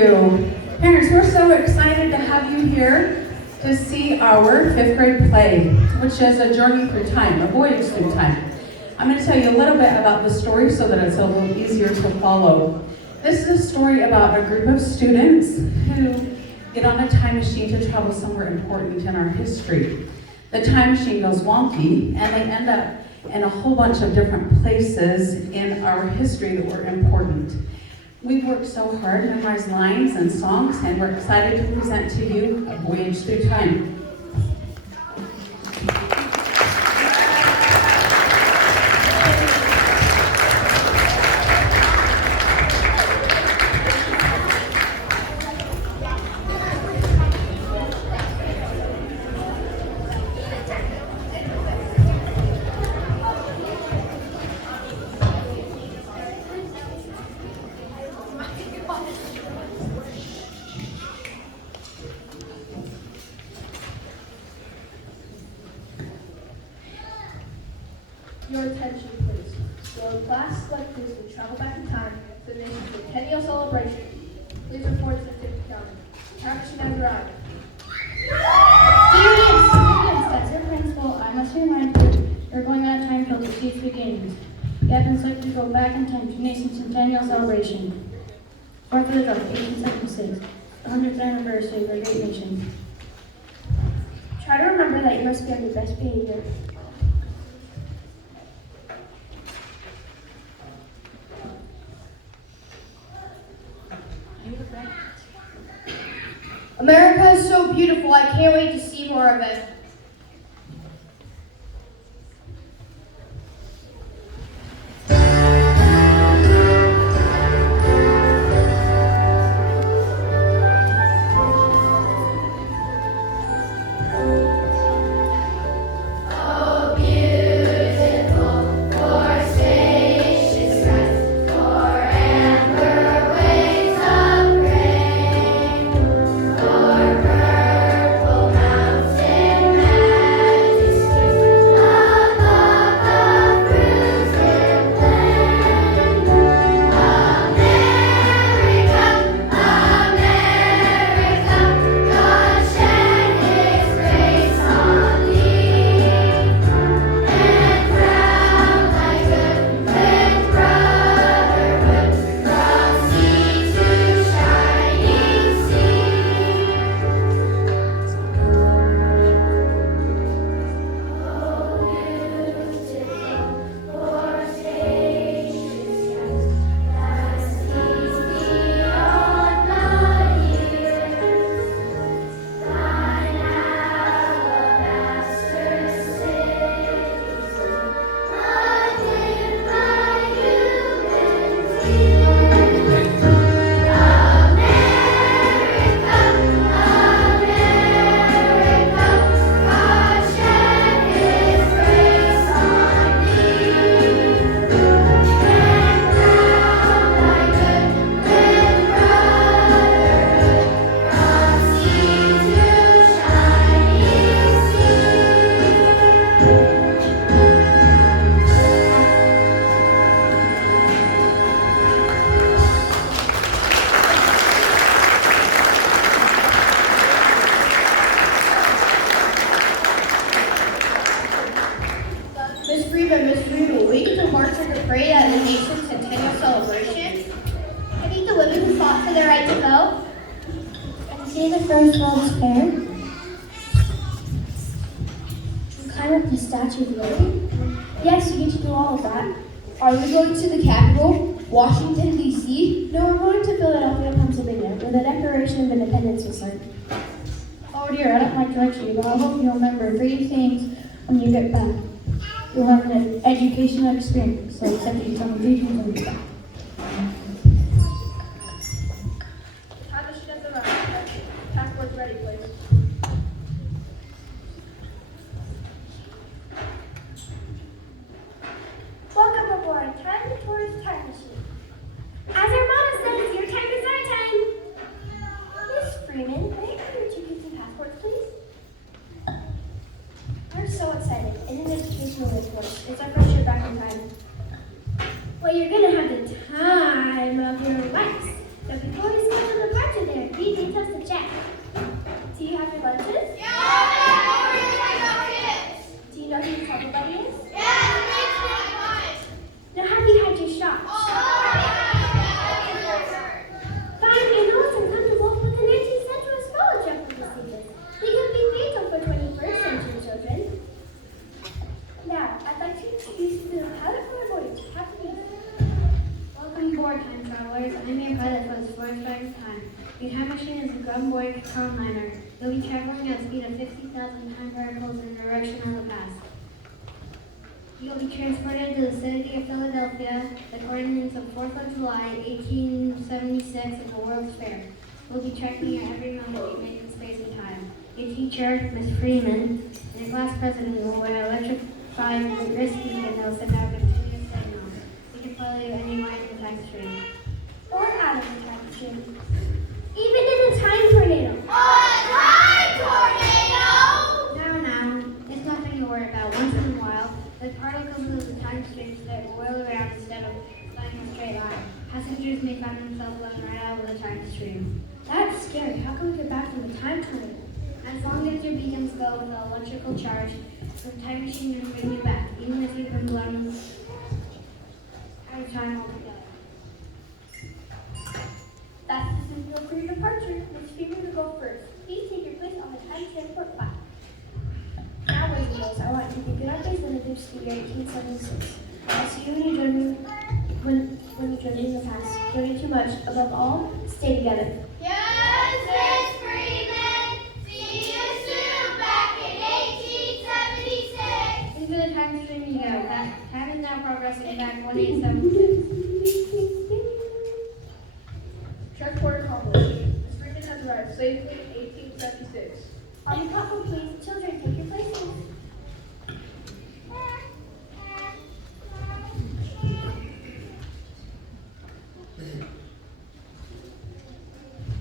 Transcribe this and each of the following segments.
you. Parents, we're so excited to have you here to see our 5th grade play, which is a journey through time, a voyage through time. I'm going to tell you a little bit about the story so that it's a little easier to follow. This is a story about a group of students who get on a time machine to travel somewhere important in our history. The time machine goes wonky, and they end up in a whole bunch of different places in our history that were important. We've worked so hard to memorize lines and songs, and we're excited to present to you A Voyage Through Time. Your attention, please. Will the class select those who travel back in time to the nation's centennial celebration? Please report to the Tippett County. The time machine has arrived. Students, that's your principal. I must remind you, you're going on a time till the speech begins. You have been selected to go back in time to the nation's centennial celebration. 4th of July, 1876, the 100th anniversary of our great nation. Try to remember that you must be on your best behavior. America is so beautiful. I can't wait to see more of it. Miss Rita, will you do march or parade at the nation's centennial celebration? I think the women who fought for their right to vote. And see the first World's Fair. And climb up the Statue of Liberty. Yes, you get to do all of that. Are we going to the Capitol, Washington, D.C.? No, we're going to Philadelphia, Pennsylvania, where the Declaration of Independence was signed. Oh dear, I don't like to lecture you, but I hope you'll remember 3 things when you get back. You'll have an educational experience, so except that you tell me 3 things when you get back. Time machine has arrived. Passport's ready, please. Welcome aboard. Time towards time machine. As our motto says, your time is our time. Miss Freeman, may I have your tickets and passports, please? We're so excited. And an educational report. It's our first year back in time. Well, you're gonna have the time of your lives. So before we schedule the project, The time machine is a gunboy liner. You'll be traveling at a speed of 50,000 time particles in the direction of the past. You'll be transported to the city of Philadelphia, the ordinance of 4th of July, 1876 at the World's Fair. We'll be tracking your every moment you make in space and time. Your teacher, Miss Freeman, and your class president will electrify the risky and they'll send out continuous signals. We can follow you anywhere in the time stream. Or out of the time stream. Even in a time tornado. Now, it's nothing to worry about. Once in a while, the particles of the time stream that whirl around instead of flying in a straight line. Passengers may find themselves blown right out of the time stream. That's scary. How can we get back from the time tornado? As long as your beacons go with an electrical charge, the time machine will bring you back, even if you've been blown out of time altogether. That's the signal for your departure. Miss Freeman will go first. Please take your place on the time transport platform. Now, boys and girls, I want you to think about this when it is the year 1876. I'll see you when you join me when you join me in the past. Don't eat too much. Above all, stay together. Yes, Miss Freeman. See you soon back in 1876. Into the time stream you go. Time is now progressing back 1876. Transport accomplished. Miss Freeman has arrived safely in 1876. On the platform, please. Children, take your places.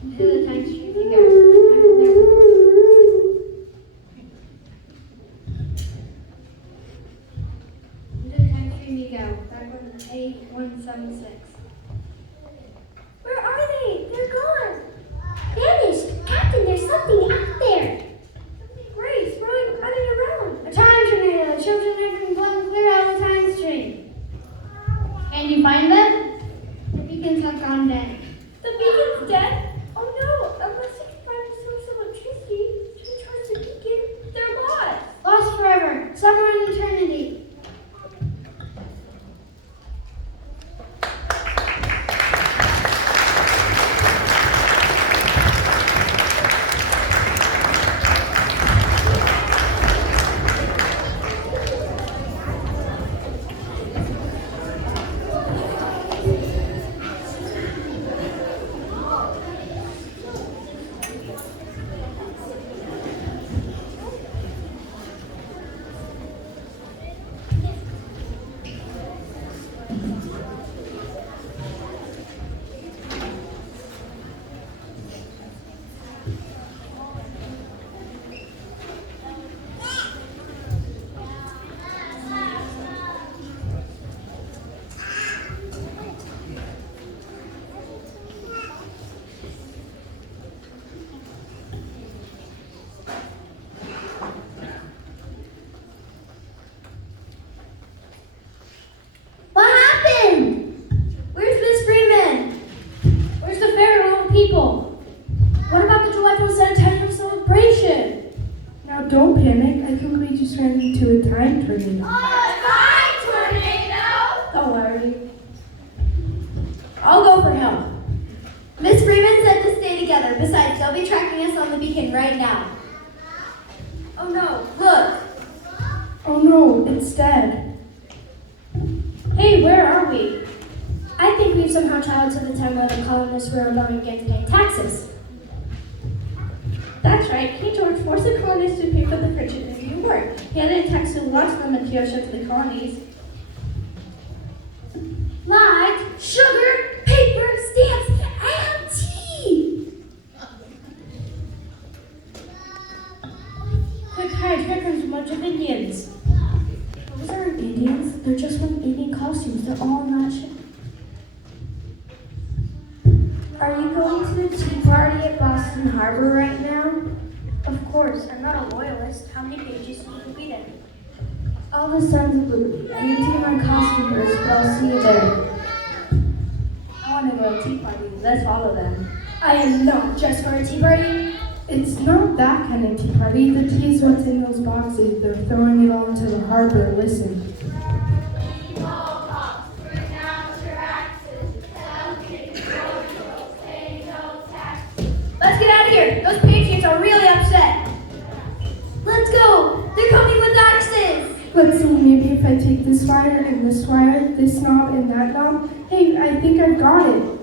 Into the time stream you go. Into the time stream you go. Back on 8176. Where are they? They're gone. Vanished. Captain, there's something out there. Grace, running around. A time tornado! The children have been blown clear out of the time stream. Can you find them? The beacons have gone dead. The beacon's dead? Oh no, unless you can find a source of electricity to recharge the beacon, they're lost. Lost forever, somewhere in eternity. What happened? Where's Miss Freeman? Where's the fair and all the people? What about the July 4th Santaquin celebration? Now don't panic. I think we just ran into a time tornado. Time tornado. Don't worry. I'll go for help. Miss Freeman said to stay together. Besides, they'll be tracking us on the beacon right now. Oh no, look. Oh no, it's dead. Hey, where are we? I think we've somehow traveled to the time where the colonists were rebelling against paying taxes. That's right. King George forced the colonists to pay for the French and Indian War. He had a tax to lots of the material shipped to the colonies. Like sugar, paper, stamps, and tea. Quick hide, here comes a bunch of Indians. Those aren't Indians. They're just wearing Indian costumes. They're all on that ship. Are you going to the tea party at Boston Harbor right now? Of course. I'm not a loyalist. How many pages do you read it? All the sons of liberty. I'm going to get my costume first, but I'll see you there. I want to go to a tea party. Let's follow them. I am not just for a tea party. It's not that kind of tea party. The tea is what's in those boxes. They're throwing it all into the harbor. Listen. Let's see, maybe if I take this wire and this wire, this knob and that knob. Hey, I think I've got it.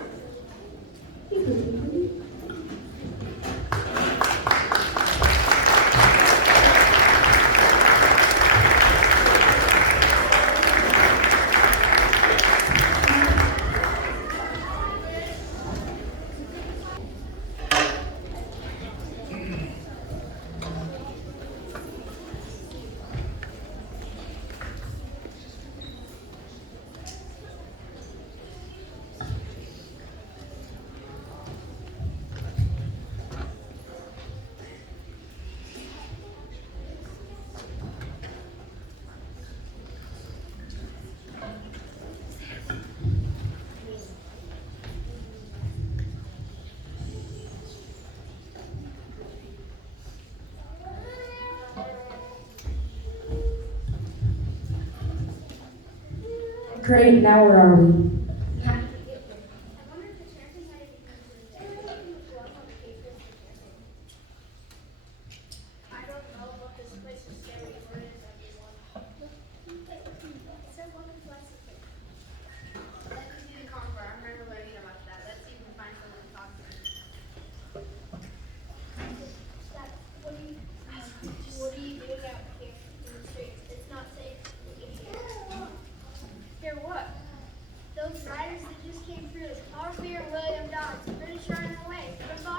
Great, now where are we?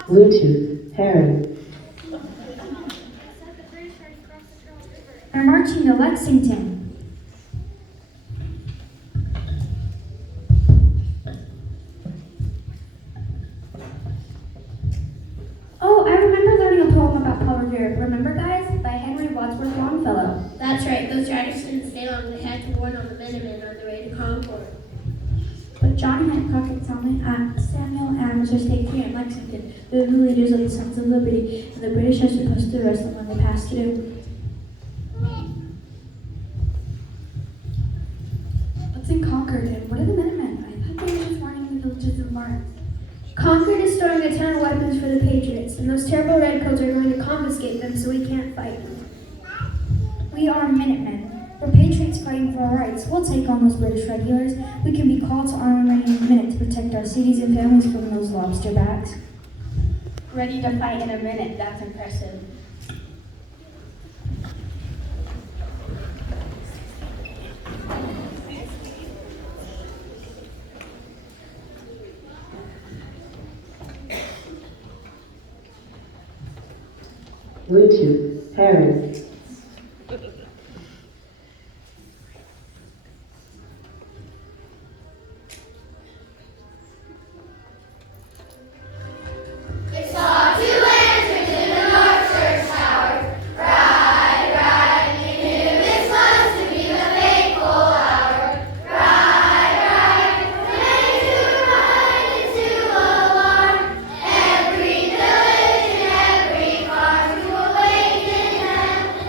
Bluetooth pairing. They're marching to Lexington. Oh, I remember learning a poem about Power Europe. Remember, guys? By Henry Wadsworth Longfellow. That's right, those riders didn't stay long. They had to warn on the Minutemen on the way to Concord. But John Hancock and Samuel Adams are staying here in Lexington. They're the leaders of the Sons of Liberty, and the British are supposed to arrest them when they pass through. What's in Concord, and what are the Minutemen? I thought they were just warning the villages of Mars. Concord is storing a ton of weapons for the Patriots, and those terrible redcoats are going to confiscate them so we can't fight them. We are Minutemen. We're patriots fighting for our rights. We'll take on those British regulars. We can be called to arm in a minute to protect our cities and families from those lobster backs. Ready to fight in a minute, that's impressive. Bluetooth pairing. It's off to lanterns in the North Church Tower. Ride, ride, and this must to be the fateful hour. Ride, ride, ready to ride into alarm. Every village and every farm to awaken them.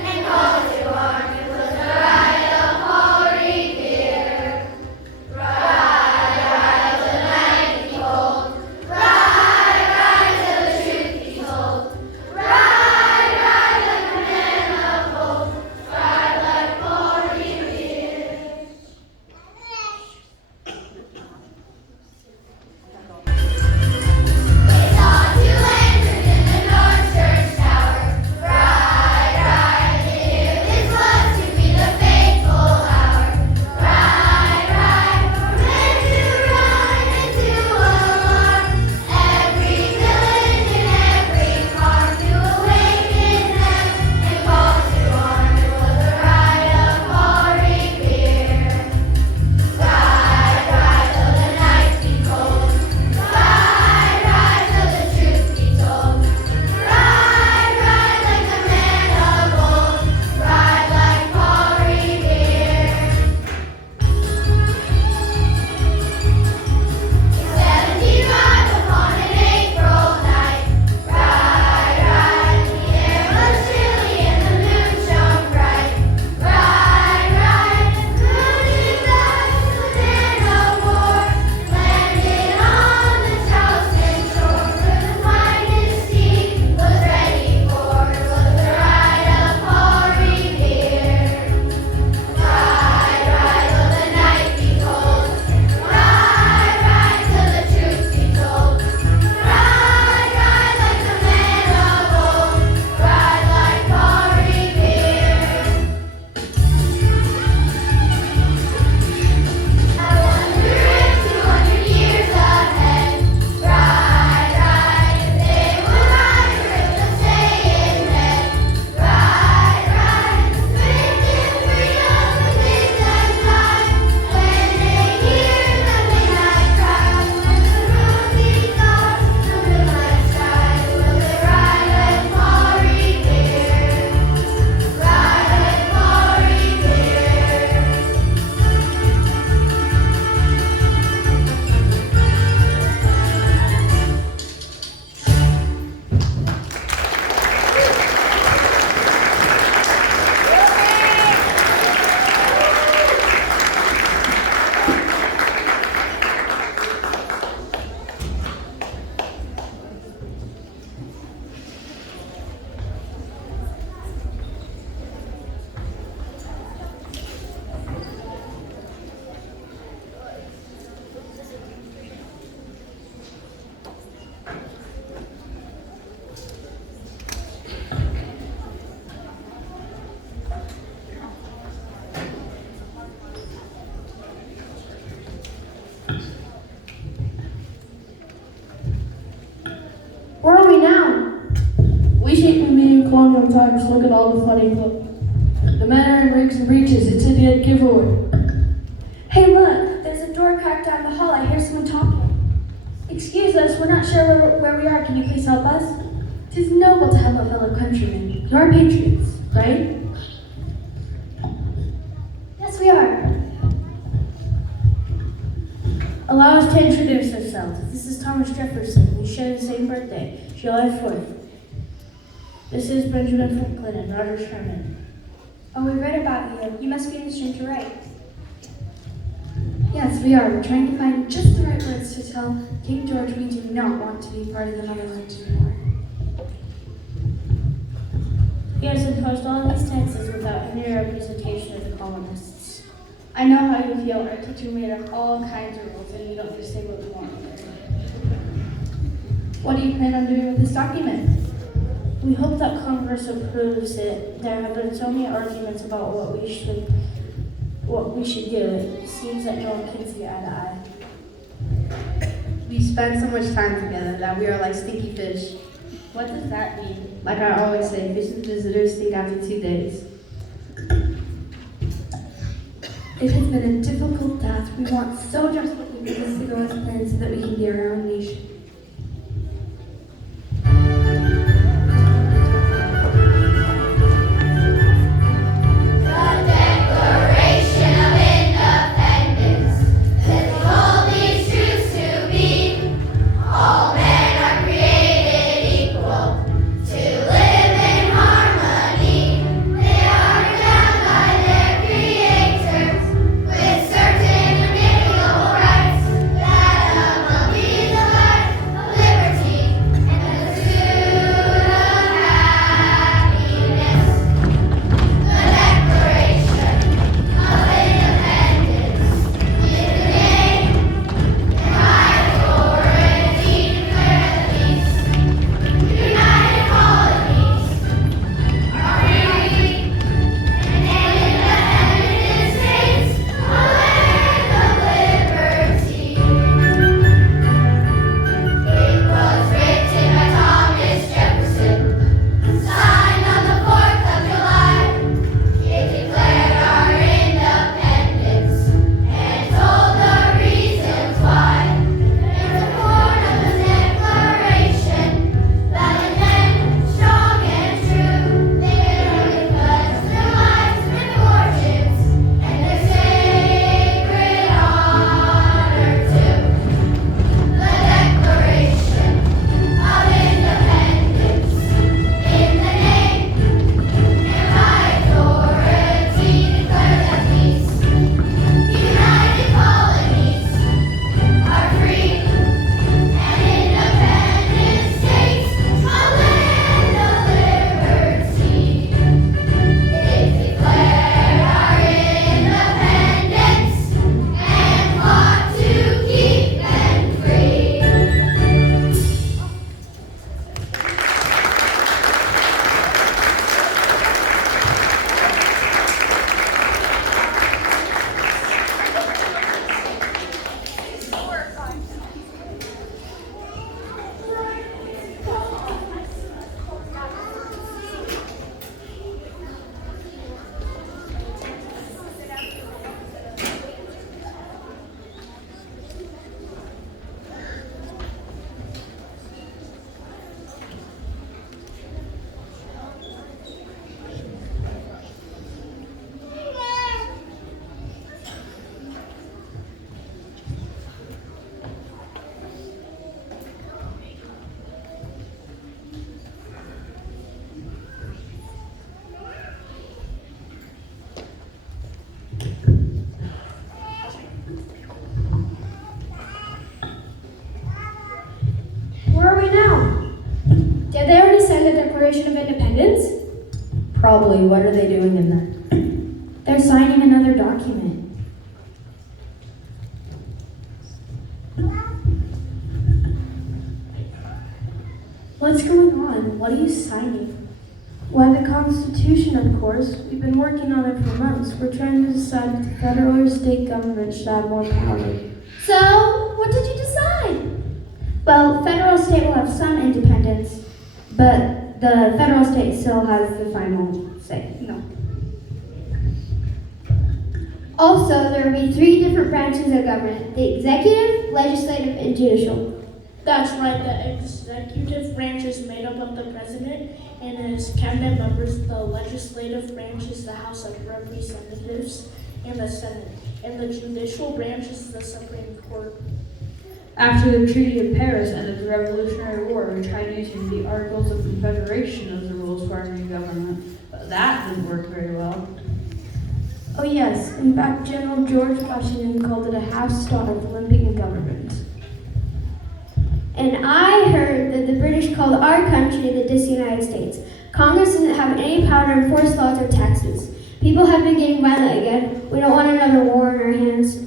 Where are we now? We should be meeting colonial times. Look at all the funny clothes. The men are in rigs and breeches. It's a dead giveaway. Hey, look, there's a door cracked down the hall. I hear someone talking. Excuse us, we're not sure where we are. Can you please help us? 'Tis noble to help a fellow countryman. You're patriots, right? Yes, we are. Allow us to introduce ourselves. This is Thomas Jefferson. We share the same birthday, July 4th. This is Benjamin Franklin and Roger Sherman. Oh, we read about you. You must be interested to write. Yes, we are. We're trying to find just the right words to tell King George we do not want to be part of the motherland anymore. He has imposed all these taxes without any representation of the colonists. I know how you feel. Our teacher made up all kinds of rules and you don't just say what we want. What do you plan on doing with this document? We hope that Congress approves it. There have been so many arguments about what we should do. It seems that no one can see eye to eye. We spend so much time together that we are like stinky fish. What does that mean? Like I always say, fish and visitors stink after 2 days. It has been a difficult task. We want so desperately for this to go as planned so that we can be our own nation. Declaration of Independence? Probably. What are they doing in there? They're signing another document. What's going on? What are you signing? Why, the Constitution, of course. We've been working on it for months. We're trying to decide if the federal or state government should have more power. So, what did you decide? Well, federal state will have some independence, but the federal state still has the final say. No. Also, there will be 3 different branches of government: the executive, legislative, and judicial. That's right, the executive branch is made up of the president and his cabinet members. The legislative branch is the House of Representatives and the Senate. And the judicial branch is the Supreme Court. After the Treaty of Paris ended the Revolutionary War, we tried using the Articles of Confederation as the rules for our new government, but that didn't work very well. Oh yes, in fact, General George Washington called it a half-starved limping government. And I heard that the British called our country the Disunited States. Congress doesn't have any power to enforce laws or taxes. People have been getting violent again. We don't want another war on our hands.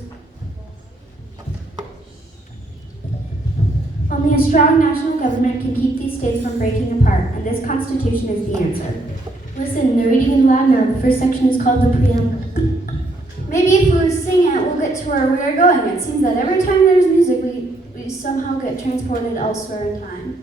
Only a strong national government can keep these states from breaking apart, and this Constitution is the answer. Listen, they're reading in loud now. The first section is called the preamble. Maybe if we sing it, we'll get to where we are going. It seems that every time there's music, we somehow get transported elsewhere in time.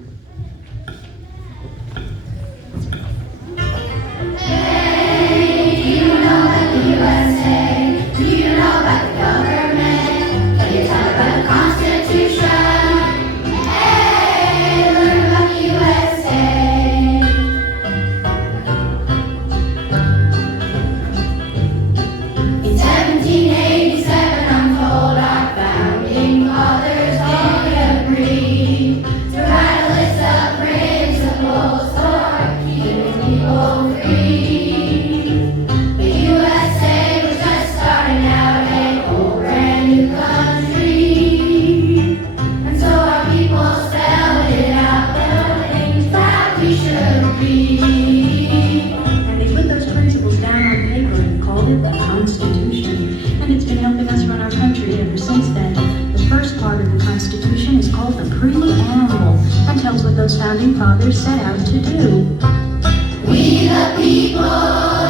Hey, do you know about the USA? Do you know about the government? Can you tell me about the Constitution? Hey, learn about the USA. In 1787, I'm told our founding fathers all agreed to write a list of principles for keeping people free. The USA was just starting out a whole brand new country, and so our people spelled it out, the things that we should be. And they put those principles down on paper and called it the Constitution. And it's been helping us run our country ever since then. The first part of the Constitution is called the preamble and tells what those founding fathers set out to do. We the people,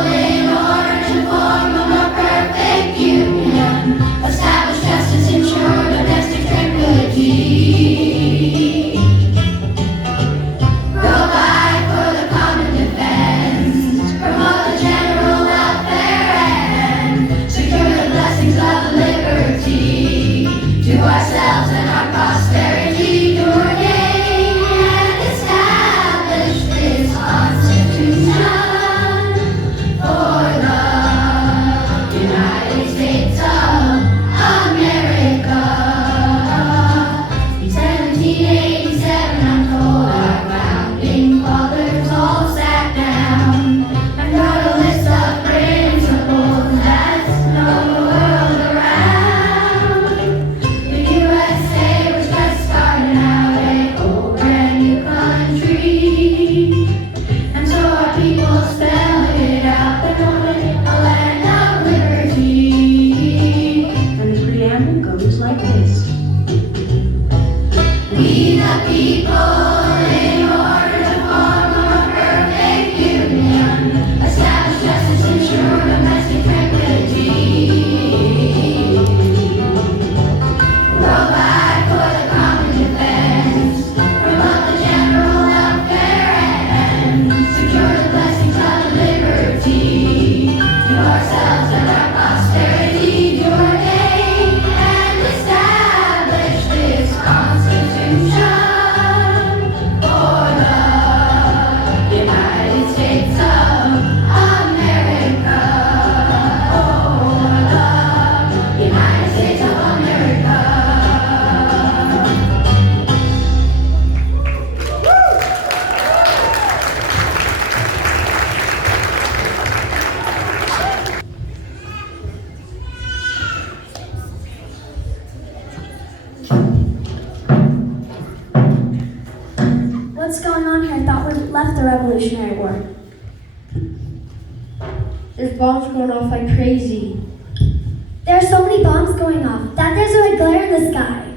in order to form a more perfect union, establish justice, ensure domestic tranquility, provide for the common defense, promote the general welfare, and secure the blessings of liberty to ourselves and our posterity, to ordain and establish this Constitution for the United States of America. In 1787, I'm told our founding fathers all sat down and wrote a list of principles that know the world around. The USA was just starting out a whole brand new country, and so our people spelled it out. They wanted a land of liberty. And the preamble goes like this. We the people, in order to form a more perfect union, establish justice, ensure domestic tranquility, provide for the common defense, promote the general welfare, and secure the blessings of liberty to ourselves and our posterity, to ordain and establish this Constitution for the United States of America. For the United States of America. What's going on here? I thought we left the Revolutionary War. There's bombs going off like crazy. There are so many bombs going off that there's a red glare in the sky.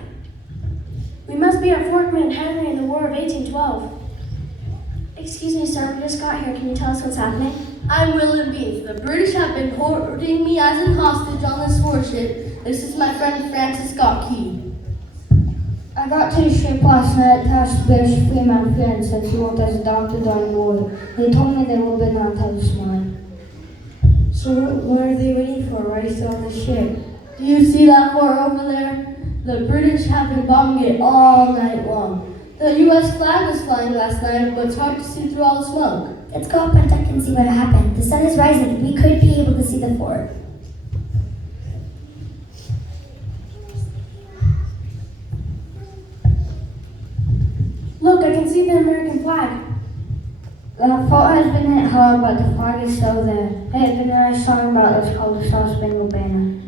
We must be at Fort McHenry in the War of 1812. Excuse me, sir, we just got here. Can you tell us what's happening? I'm William Beans. The British have been holding me as an hostage on this warship. This is my friend Francis Scott Key. I've got to the ship last night to ask Bish to be my friend since he worked as a doctor on board. They told me they will be not tell us mine. So what are they waiting for? Why are you still on the ship? Do you see that fort over there? The British have been bombing it all night long. The U.S. flag was flying last night, but it's hard to see through all the smoke. Let's go up on deck and see what happened. The sun is rising. We could be able to see the fort. Look, I can see the American flag. The fort has been hit hard, but the flag is still there. Hey, the nice song about it's called the Star Spangled Banner.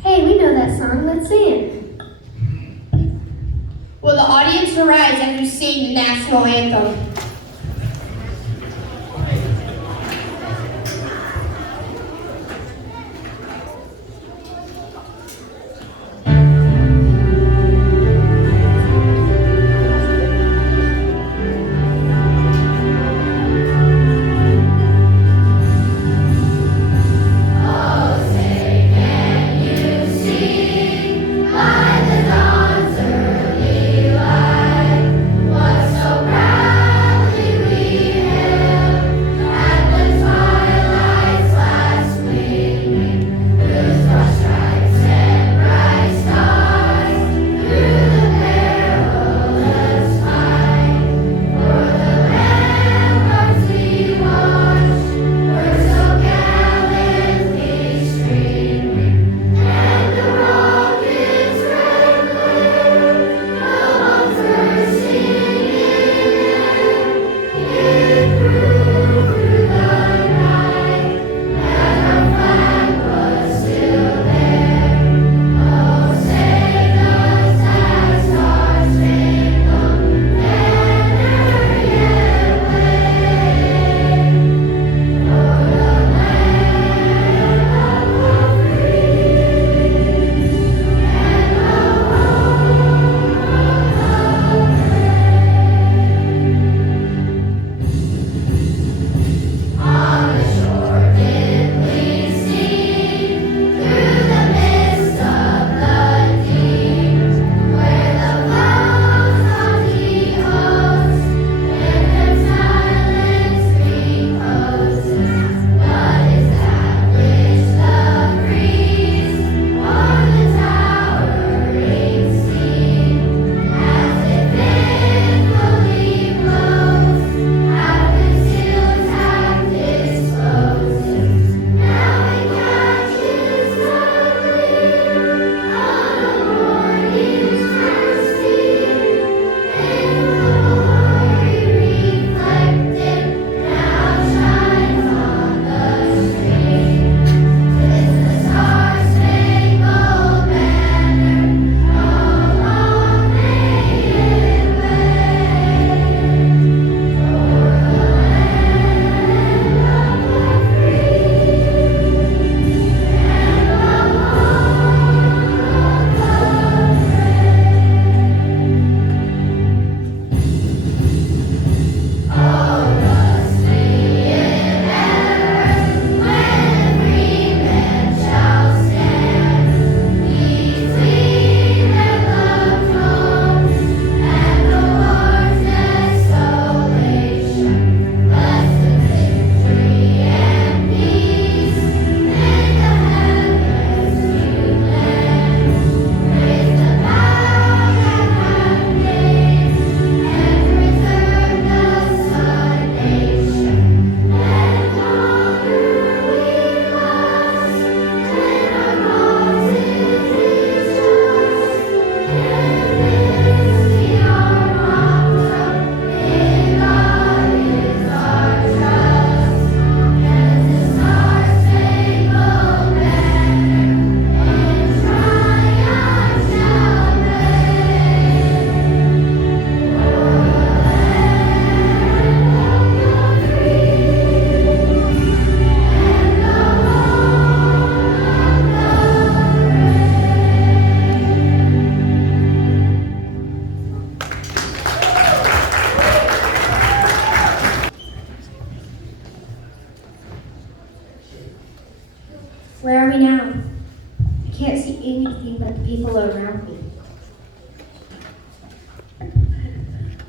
Hey, we know that song. Let's sing it. Will the audience arise as we sing the national anthem? Where are we now? I can't see anything but the people around me.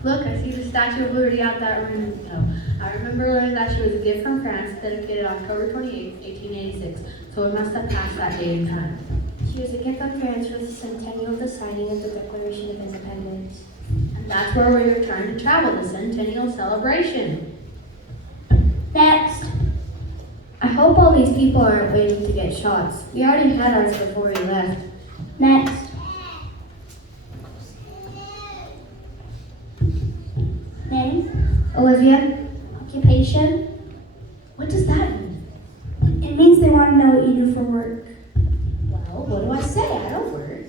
Look, I see the Statue of Liberty out that window. I remember learning that she was a gift from France, dedicated October 28, 1886, so it must have passed that day in time. She was a gift from France for the centennial of the signing of the Declaration of Independence. And that's where we were trying to travel, the centennial celebration. Next. I hope all these people aren't waiting to get shots. We already had ours before we left. Next. Name, Olivia? occupation. What does that mean? It means they want to know what you do for work. Well, what do I say? I don't work.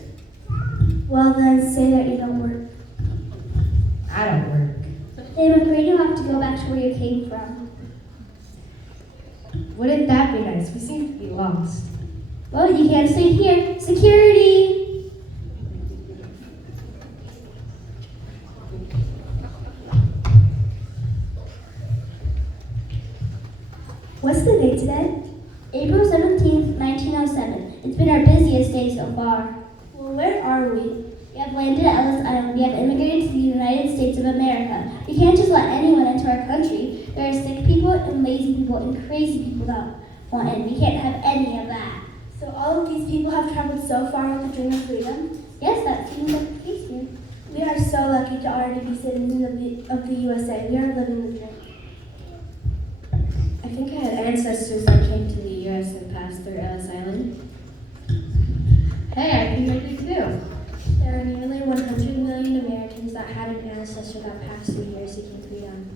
Well, then say that you don't work. I don't work. I'm afraid you'll have to go back to where you came from. Wouldn't that be nice? We seem to be lost. Well, you can't stay here. Security! What's the date today? April 17th, 1907. It's been our busiest day so far. Well, where are we? We have landed at Ellis Island. We have immigrated to the United States of America. We can't just let anyone into our country. There are sick people and lazy people and crazy people that want in. We can't have any of that. So all of these people have traveled so far with the dream of freedom? Yes, that seems like the case here. We are so lucky to already be citizens of the USA. We are living the dream. I think I had ancestors that came to the U.S. and passed through Ellis Island. Hey, I think I do too. There are nearly 100 million Americans that had an ancestor that passed through here seeking freedom.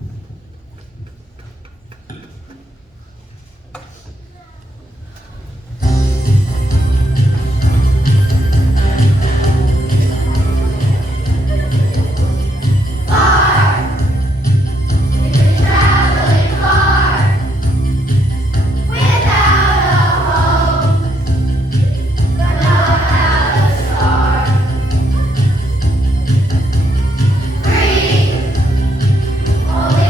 Only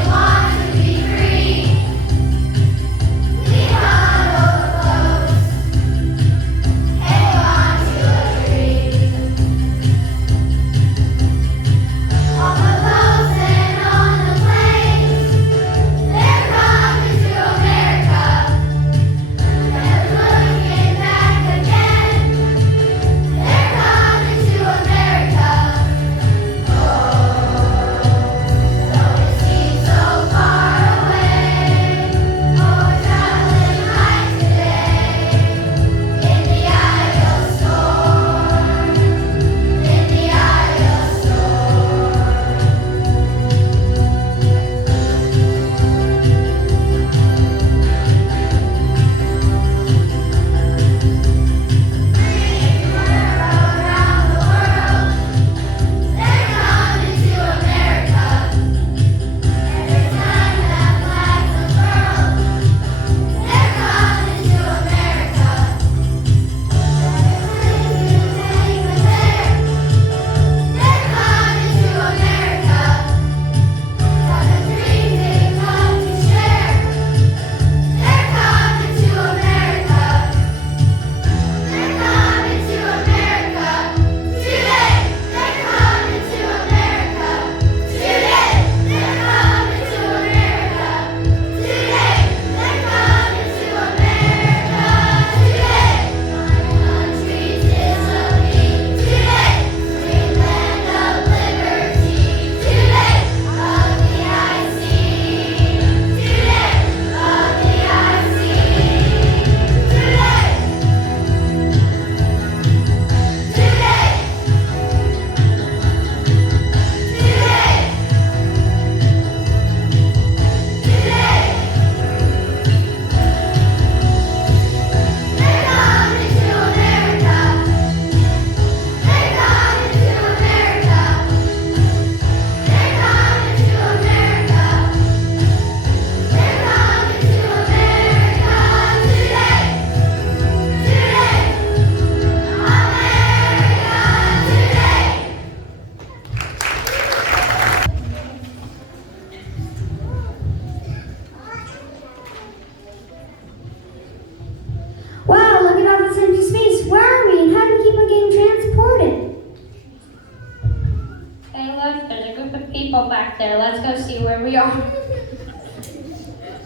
there. Let's go see where we are.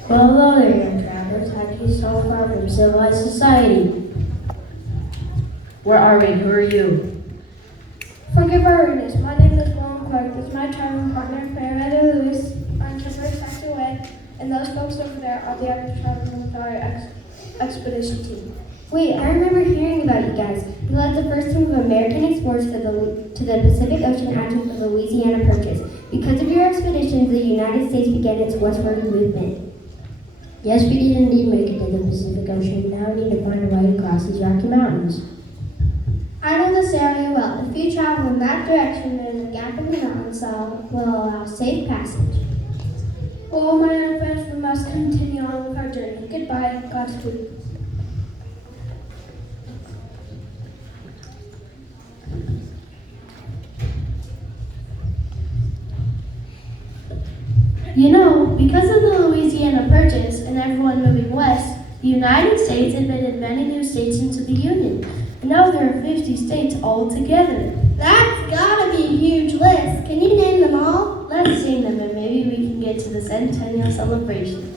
Well, hello there, young travelers. How do you so far from civilized society? Where are we? Who are you? Forgive our rudeness. My name is William Clark. This is my traveling partner, Fairweather Lewis, on Traverse Factor Way, and those folks over there are the other travelers with our expedition team. Wait, I remember hearing about you guys. You led the first team of American explorers to the Pacific Ocean after the Louisiana Purchase. Because of your expeditions, the United States began its westward movement. Yes, we did indeed make it to the Pacific Ocean. Now we need to find a way across these Rocky Mountains. I know this area well. If you travel in that direction, there's a gap in the mountains that will allow safe passage. Well, my young friends, we must continue on with our journey. Goodbye. Godspeed. You know, because of the Louisiana Purchase and everyone moving west, the United States admitted many new states into the Union. And now there are 50 states altogether. That's gotta be a huge list. Can you name them all? Let's sing them and maybe we can get to the centennial celebration.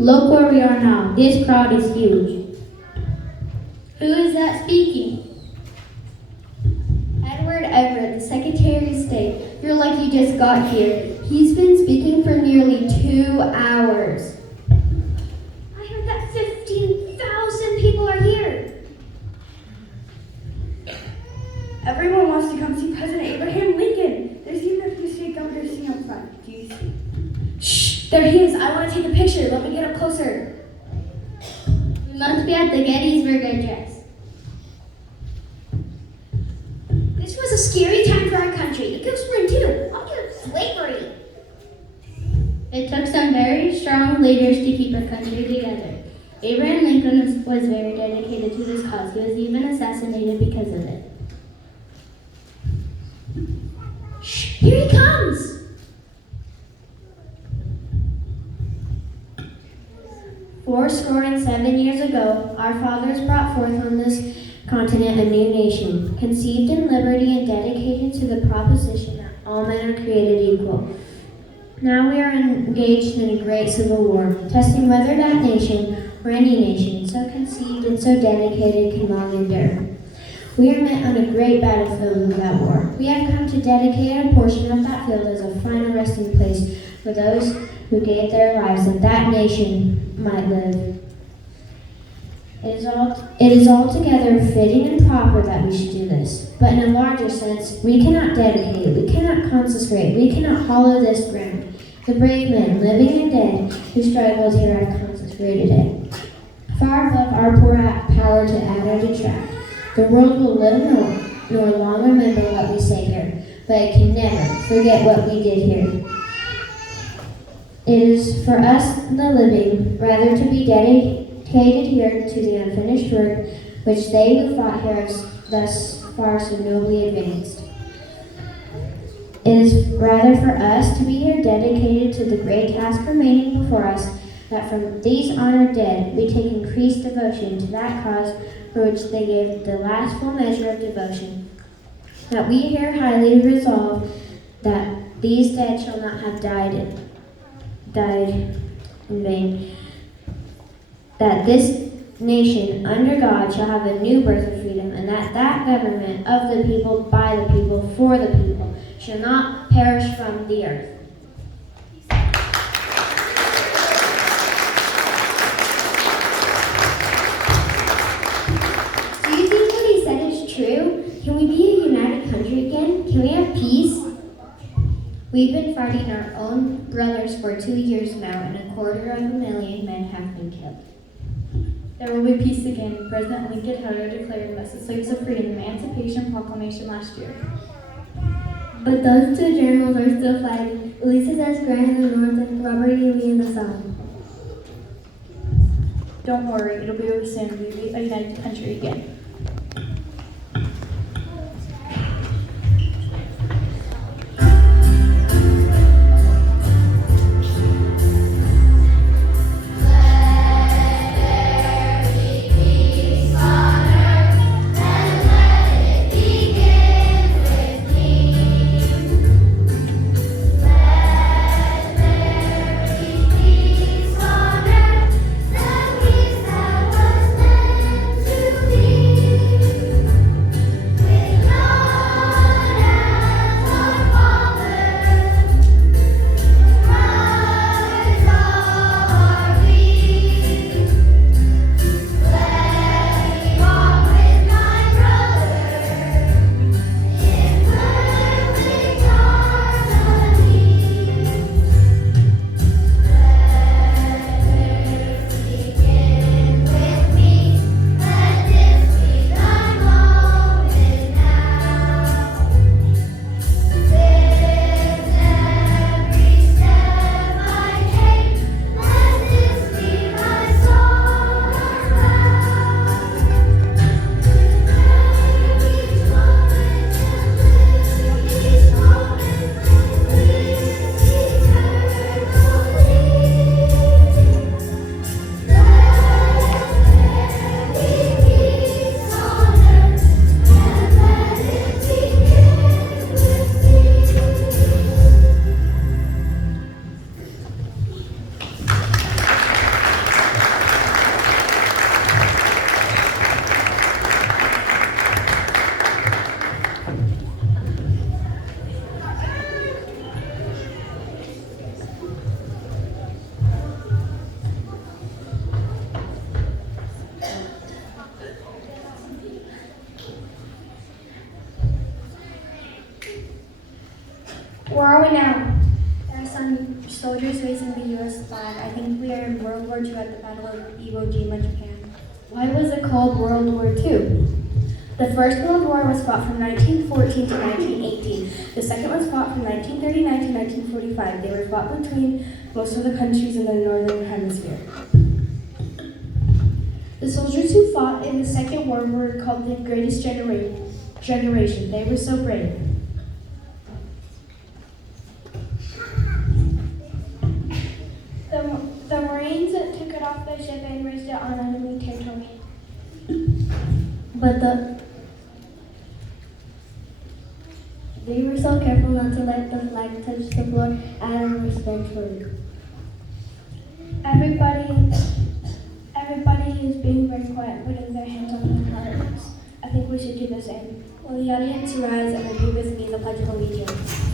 Look where we are now. This crowd is huge. Who is that speaking? Edward Everett, the Secretary of State. You're like you just got here. He's been speaking for nearly 2 hours. I heard that 15,000 people are here. Everyone wants to come see President Abraham Lincoln. There's even a few state governors sitting up front. Do you see? Shh, there he is. I want to take a picture. Let me get up closer. We must be at the Gettysburg Address. This was a scary time for our country. The Cooks were in too. I'll get slavery. It took some very strong leaders to keep our country together. Abraham Lincoln was very dedicated to this cause. He was even assassinated because of it. Shh, here he comes. 407 years ago, our fathers brought forth on this continent a new nation, conceived in liberty and dedicated to the proposition that all men are created equal. Now we are engaged in a great civil war, testing whether that nation, or any nation, so conceived and so dedicated can long endure. We are met on a great battlefield of that war. We have come to dedicate a portion of that field as a final resting place for those who gave their lives that that nation might live. It is altogether fitting and proper that we should do this. But in a larger sense, we cannot dedicate, we cannot consecrate, we cannot hollow this ground. The brave men, living and dead, who struggled here have consecrated it. Far above our poor power to add or detract. The world will little nor long remember what we say here, but it can never forget what we did here. It is for us, the living, rather to be dedicated here to the unfinished work which they who fought here have thus far so nobly advanced. It is rather for us to be here dedicated to the great task remaining before us, that from these honored dead we take increased devotion to that cause for which they gave the last full measure of devotion. That we here highly resolve that these dead shall not have died in vain. That this nation under God shall have a new birth of freedom, and that that government of the people, by the people, for the people, shall not perish from the earth. Do you think what he said is true? Can we be a united country again? Can we have peace? We've been fighting our own brothers for 2 years now, and 250,000 men have been killed. There will be peace again. President Lincoln Harward declared us the slaves of freedom Emancipation Proclamation last year. But those two generals are still fighting. Ulysses S. Grant in the north and Robert E. Lee in the south. Don't worry, it'll be over soon. We'll be a united country again. Where are we now? There are some soldiers raising the U.S. flag. I think we are in World War II at the Battle of Iwo Jima, Japan. Why was it called World War II? The First World War was fought from 1914 to 1918. The second was fought from 1939 to 1945. They were fought between most of the countries in the Northern Hemisphere. The soldiers who fought in the Second War were called the Greatest Generation. They were so brave. The Marines took it off the ship and They were so careful not to let the flag touch the floor out of respect for you. Everybody is being very quiet, putting their hands on their hearts. I think we should do the same. Will the audience rise and repeat with me the Pledge of Allegiance?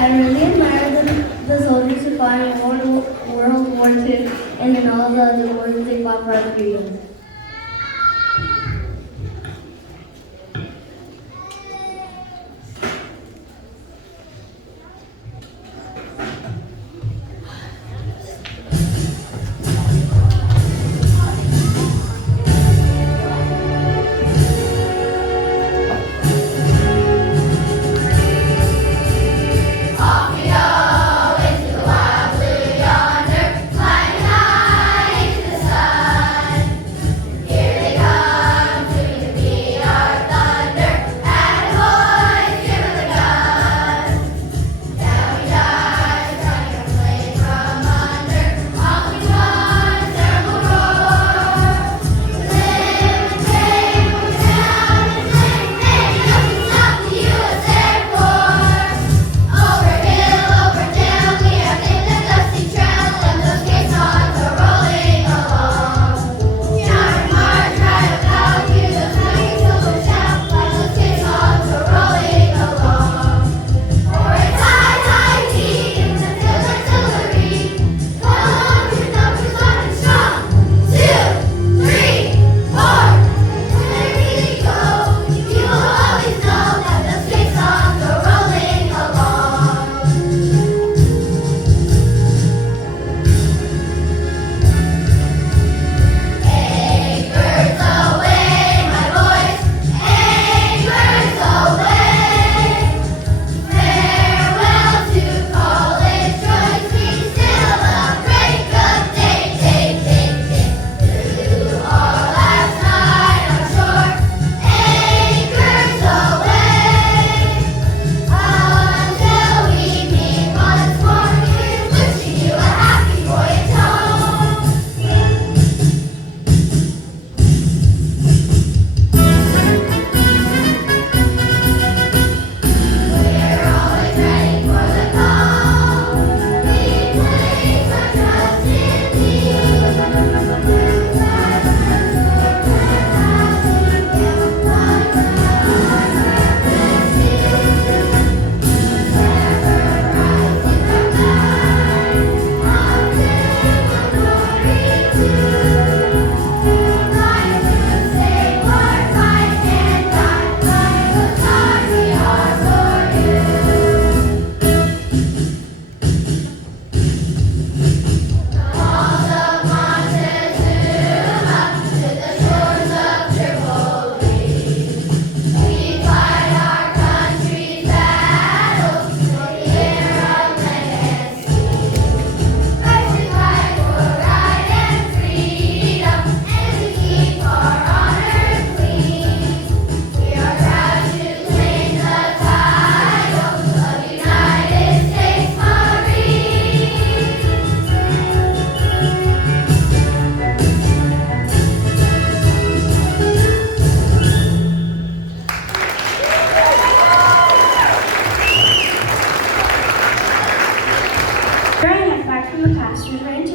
I really admire the soldiers who fought in World War II and in all the other wars they fought for our freedom.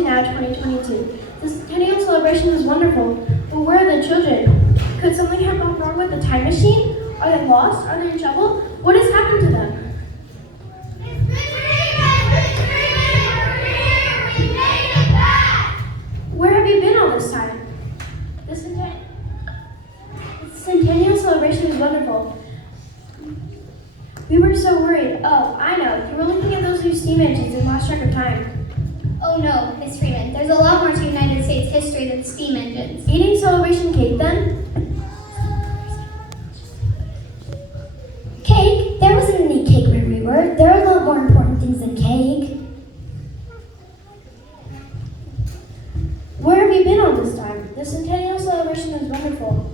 now 2022. The centennial celebration is wonderful, but where are the children? Could something have gone wrong with the time machine? Are they lost? Are they in trouble? What has happened to them? Where have you been all this time? The centennial celebration is wonderful. We were so worried. Oh, I know. You were looking at those new steam engines and lost track of time. Oh no, Miss Freeman. There's a lot more to United States history than steam engines. Eating celebration cake then? Cake? There wasn't any cake when we were. There are a lot more important things than cake. Where have you been all this time? The centennial celebration was wonderful,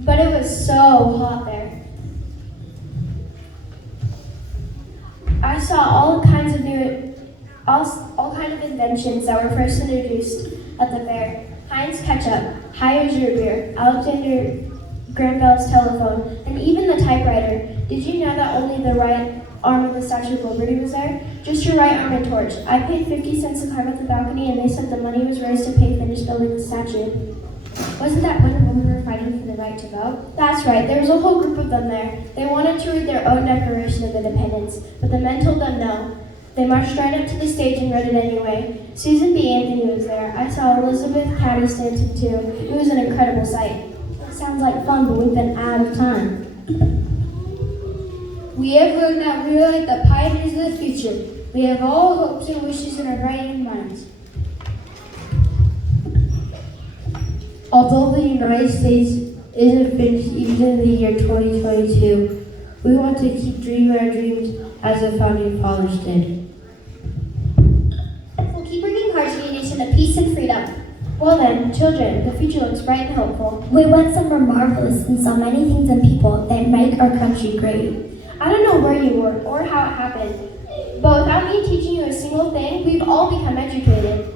but it was so hot there. I saw all kinds of inventions that were first introduced at the fair. Heinz ketchup, Hires your beer, Alexander Graham Bell's telephone, and even the typewriter. Did you know that only the right arm of the Statue of Liberty was there? Just your right arm and torch. I paid 50 cents to climb up the balcony, and they said the money was raised to pay finish building the statue. Wasn't that when the women were fighting for the right to vote? That's right, there was a whole group of them there. They wanted to read their own Declaration of Independence, but the men told them no. They marched right up to the stage and read it anyway. Susan B. Anthony was there. I saw Elizabeth Cady Stanton too. It was an incredible sight. It sounds like fun, but we've been out of time. We have learned that we are like the pioneers of the future. We have all hopes and wishes in our writing minds. Although the United States isn't finished even in the year 2022, we want to keep dreaming our dreams as the founding fathers did. We'll keep working hard to be a nation of peace and freedom. Well then, children, the future looks bright and hopeful. We went somewhere marvelous and saw many things and people that make our country great. I don't know where you were or how it happened, but without me teaching you a single thing, we've all become educated.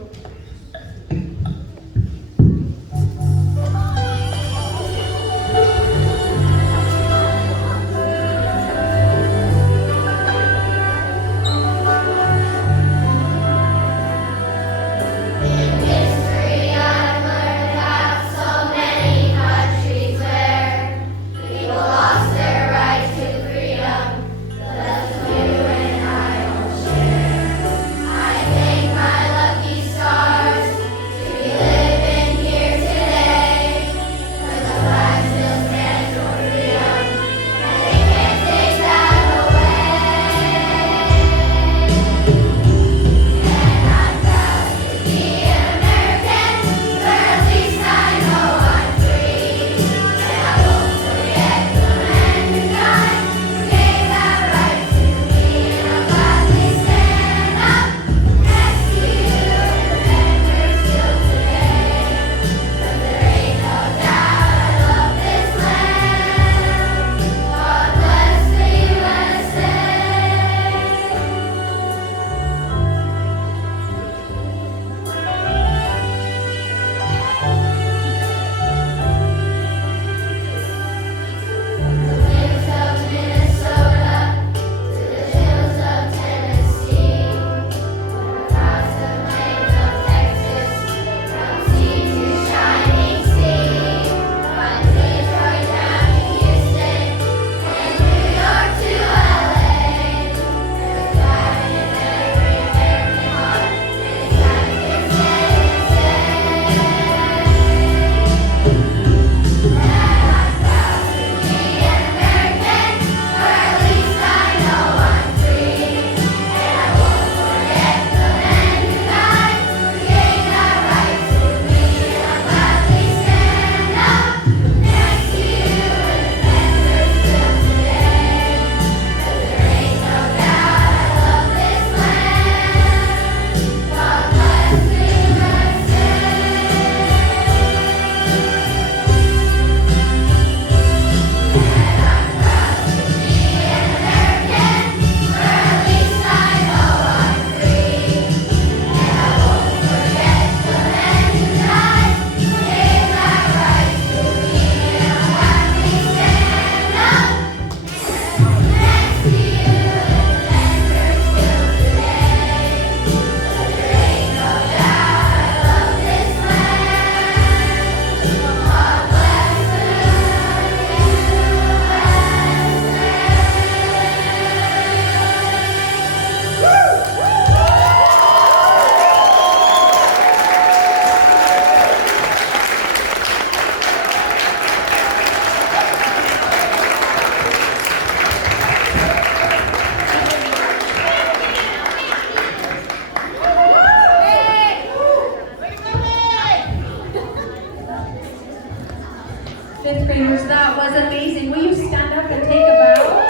Fifth graders, that was amazing. Will you stand up and take a bow?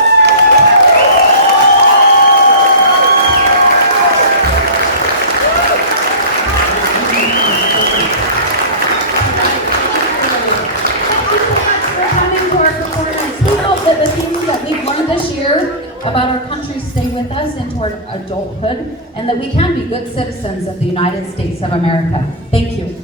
about our country stay with us into our adulthood and that we can be good citizens of the United States of America. Thank you.